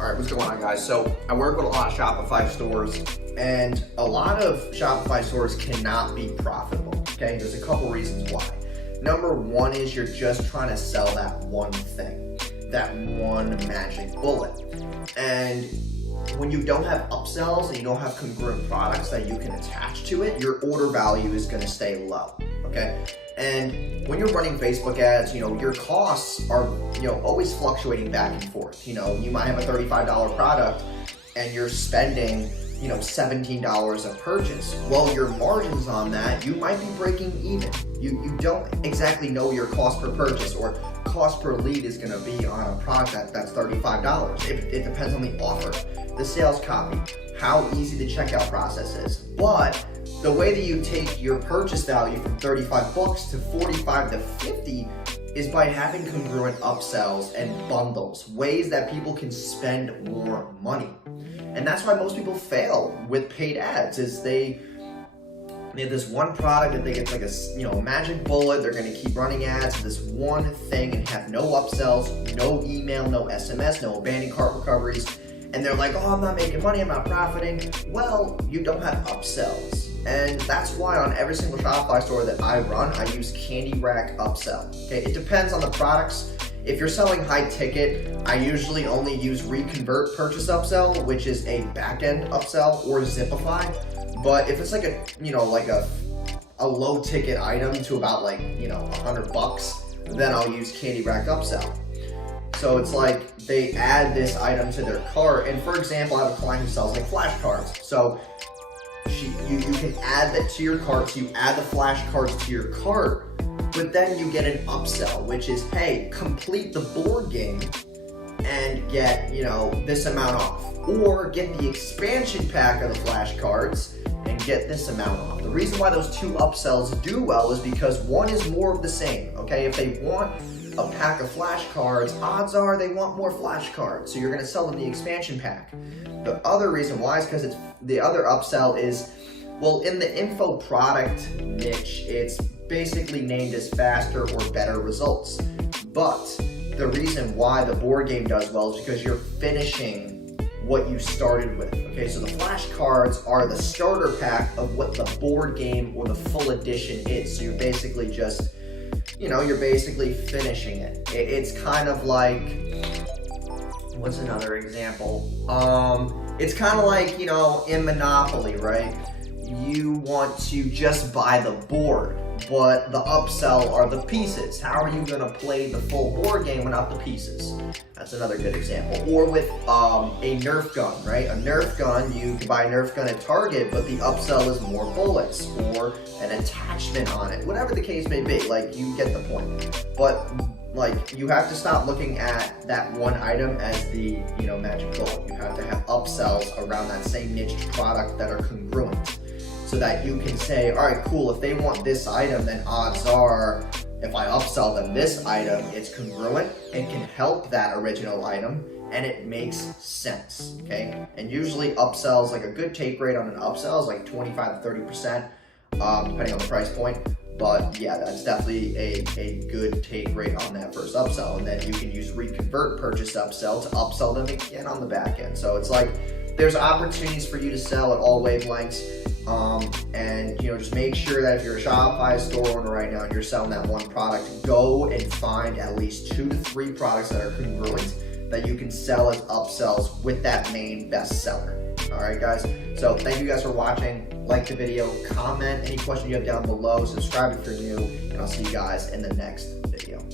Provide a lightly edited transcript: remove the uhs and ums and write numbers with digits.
All right, what's going on, guys? So I work with a lot of Shopify stores, and a lot of Shopify stores cannot be profitable, okay? There's a couple reasons why. Number one is you're just trying to sell that one thing, that one magic bullet. And when you don't have upsells and you don't have congruent products that you can attach to it, your order value is gonna stay low, okay? And when you're running Facebook ads, your costs are, always fluctuating back and forth. You might have a $35 product and you're spending, $17 a purchase. Well, your margins on that, you might be breaking even. You don't exactly know your cost per purchase or cost per lead is gonna be on a product that's $35. It depends on the offer, the sales copy, how easy the checkout process is. But the way that you take your purchase value from 35 bucks to 45 to 50 is by having congruent upsells and bundles, ways that people can spend more money. And that's why most people fail with paid ads, is they have this one product that they get like a magic bullet. They're going to keep running ads for this one thing and have no upsells, no email, no SMS, no abandoned cart recoveries. And they're like, oh, I'm not making money, I'm not profiting. Well, you don't have upsells. And that's why on every single Shopify store that I run, I use Candy Rack Upsell. Okay, it depends on the products. If you're selling high ticket, I usually only use Reconvert Purchase Upsell, which is a back-end upsell, or Zipify. But if it's like a low ticket item to about $100, then I'll use Candy Rack Upsell. So it's like they add this item to their cart, and for example, I have a client who sells flashcards. So you can add that to your cart, so you add the flashcards to your cart, but then you get an upsell, which is, hey, complete the board game and get, this amount off. Or get the expansion pack of the flashcards and get this amount off. The reason why those two upsells do well is because one is more of the same, okay? If they want a pack of flashcards, odds are they want more flashcards, so you're gonna sell them the expansion pack. The other reason why is because the other upsell is, well, in the info product niche, it's basically named as faster or better results. But the reason why the board game does well is because you're finishing what you started with. Okay, so the flashcards are the starter pack of what the board game or the full edition is. So you're basically just, you're basically finishing it. It's kind of like, what's another example? It's kind of like, in Monopoly, right? You want to just buy the board, but the upsell are the pieces. How are you going to play the full board game without the pieces? That's another good example. Or with a Nerf gun, right? A Nerf gun, you can buy a Nerf gun at Target, but the upsell is more bullets or an attachment on it. Whatever the case may be, you get the point. But you have to stop looking at that one item as the magic bullet. You have to have upsells around that same niche product that are congruent, so that you can say, all right, cool, if they want this item, then odds are if I upsell them this item, it's congruent and can help that original item, and it makes sense, okay? And usually upsells, a good take rate on an upsell is 25 to 30%, depending on the price point. But yeah, that's definitely a good take rate on that first upsell. And then you can use Reconvert Purchase Upsell to upsell them again on the back end. So it's there's opportunities for you to sell at all wavelengths. And just make sure that if you're a Shopify store owner right now and you're selling that one product, go and find at least 2 to 3 products that are congruent that you can sell as upsells with that main bestseller. All right, guys. So thank you guys for watching. Like the video, comment any questions you have down below, subscribe if you're new, and I'll see you guys in the next video.